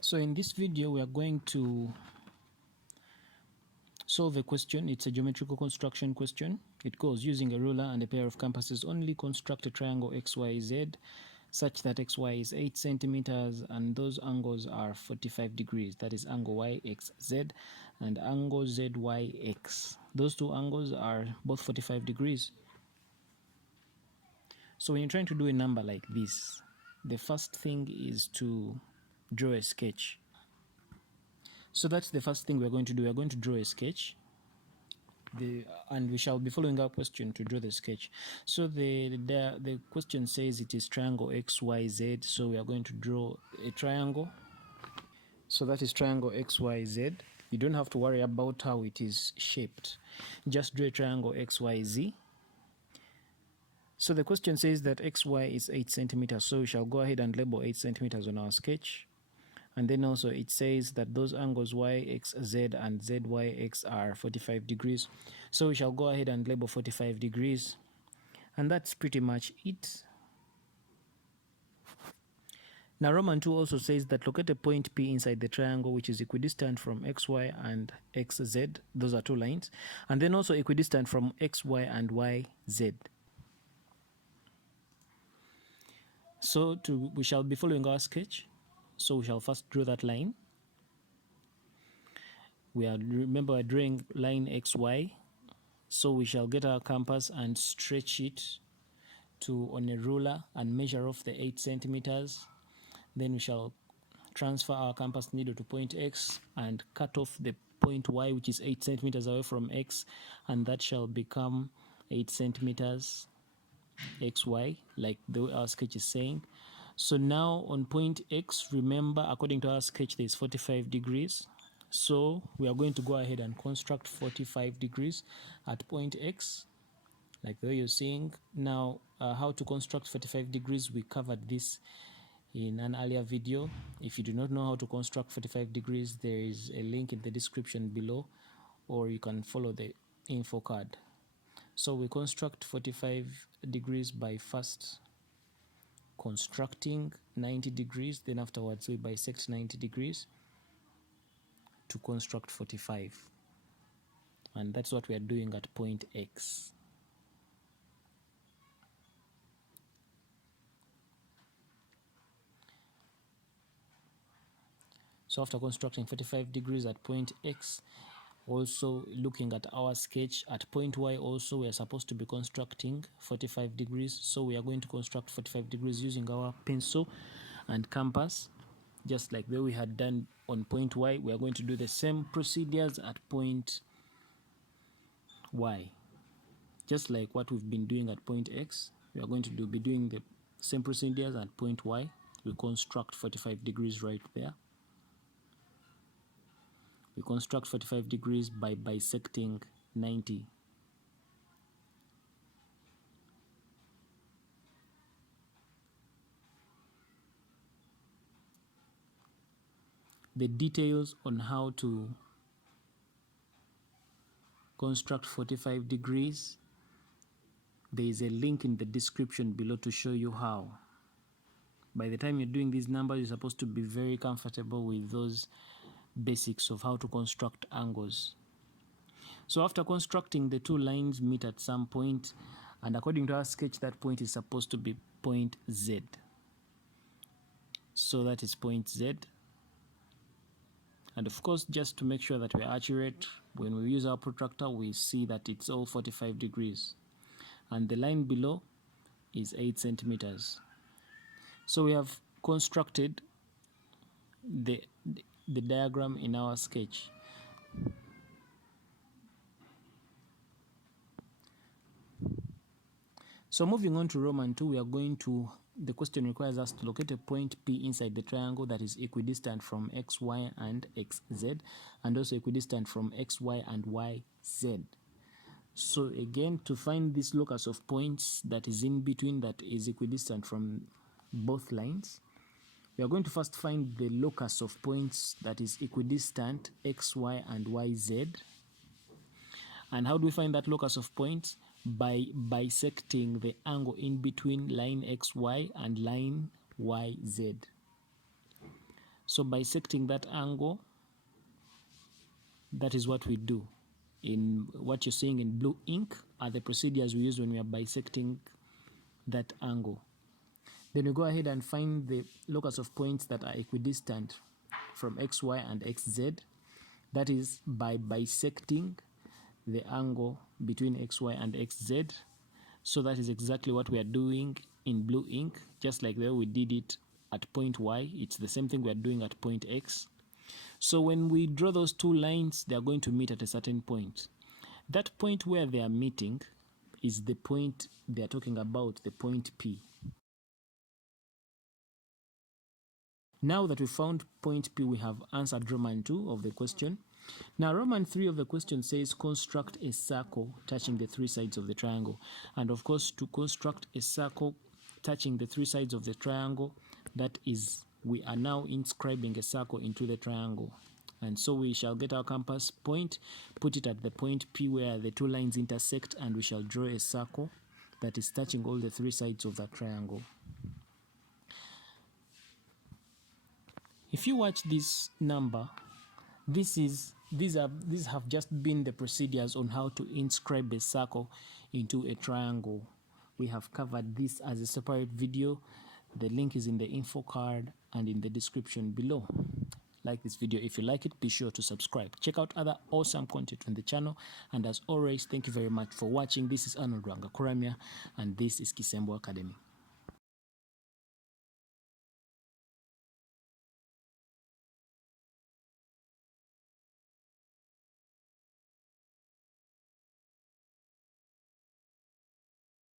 So in this video we are going to solve a question. It's a geometrical construction question. It goes: using a ruler and a pair of compasses, only construct a triangle XYZ such that XY is 8 centimeters and those angles are 45 degrees. That is angle YXZ and angle ZYX. Those two angles are both 45 degrees. So when you're trying to do a number like this, the first thing is to draw a sketch. So that's the first thing we're going to do. We're going to draw a sketch. And we shall be following our question to draw the sketch. So the question says it is triangle XYZ. So we are going to draw a triangle. So that is triangle XYZ. You don't have to worry about how it is shaped. Just draw a triangle XYZ. So the question says that XY is 8 centimeters. So we shall go ahead and label 8 centimeters on our sketch. And then also it says that those angles YXZ and ZYX are 45 degrees. So we shall go ahead and label 45 degrees. And that's pretty much it. Now Roman 2 also says that locate a point P inside the triangle which is equidistant from XY and XZ. Those are two lines. And then also equidistant from XY and YZ. So we shall be following our sketch. So we shall first draw that line. Remember we're drawing line XY. So we shall get our compass and stretch it on a ruler and measure off the 8 centimeters. Then we shall transfer our compass needle to point X and cut off the point Y, which is 8 centimeters away from X, and that shall become 8 centimeters XY, like the way our sketch is saying. So now on point X, remember, according to our sketch, there is 45 degrees. So we are going to go ahead and construct 45 degrees at point X, like the way you're seeing. Now, how to construct 45 degrees, we covered this in an earlier video. If you do not know how to construct 45 degrees, there is a link in the description below, or you can follow the info card. So we construct 45 degrees by first constructing 90 degrees, then afterwards we bisect 90 degrees to construct 45, and that's what we are doing at point X. So after constructing 45 degrees at point X, also looking at our sketch at point Y, also we are supposed to be constructing 45 degrees. So we are going to construct 45 degrees using our pencil and compass, just like the way we had done on point Y. We are going to do the same procedures at point Y, just like what we've been doing at point X. We are going to be doing the same procedures at point Y. We construct 45 degrees right there. We construct 45 degrees by bisecting 90. The details on how to construct 45 degrees, there is a link in the description below to show you how. By the time you're doing these numbers, you're supposed to be very comfortable with those basics of how to construct angles. So after constructing, the two lines meet at some point, and according to our sketch, that point is supposed to be point Z. So that is point Z. And of course, just to make sure that we're accurate, when we use our protractor, we see that it's all 45 degrees. And the line below is 8 centimeters. So we have constructed the diagram in our sketch. So moving on to Roman 2, the question requires us to locate a point P inside the triangle that is equidistant from XY and XZ, and also equidistant from XY and YZ. So again, to find this locus of points that is in between, that is equidistant from both lines, we are going to first find the locus of points that is equidistant XY and YZ. And how do we find that locus of points? By bisecting the angle in between line XY and line YZ. So bisecting that angle, that is what we do. In what you're seeing in blue ink are the procedures we use when we are bisecting that angle. Then we go ahead and find the locus of points that are equidistant from xy and xz. That is by bisecting the angle between xy and xz. So that is exactly what we are doing in blue ink, just like the way we did it at point y. It's the same thing we are doing at point x. So when we draw those two lines, they are going to meet at a certain point. That point where they are meeting is the point they are talking about, the point P. Now that we found point P, we have answered Roman 2 of the question. Now Roman 3 of the question says construct a circle touching the three sides of the triangle. And of course, to construct a circle touching the three sides of the triangle, that is, we are now inscribing a circle into the triangle. And so we shall get our compass point, put it at the point P where the two lines intersect, and we shall draw a circle that is touching all the three sides of that triangle. If you watch this number, these have just been the procedures on how to inscribe a circle into a triangle. We have covered this as a separate video. The link is in the info card and in the description below. Like this video if you like it, be sure to subscribe. Check out other awesome content on the channel, and as always, thank you very much for watching. This is Arnold Ranga Kuramia, and this is Kisembo Academy.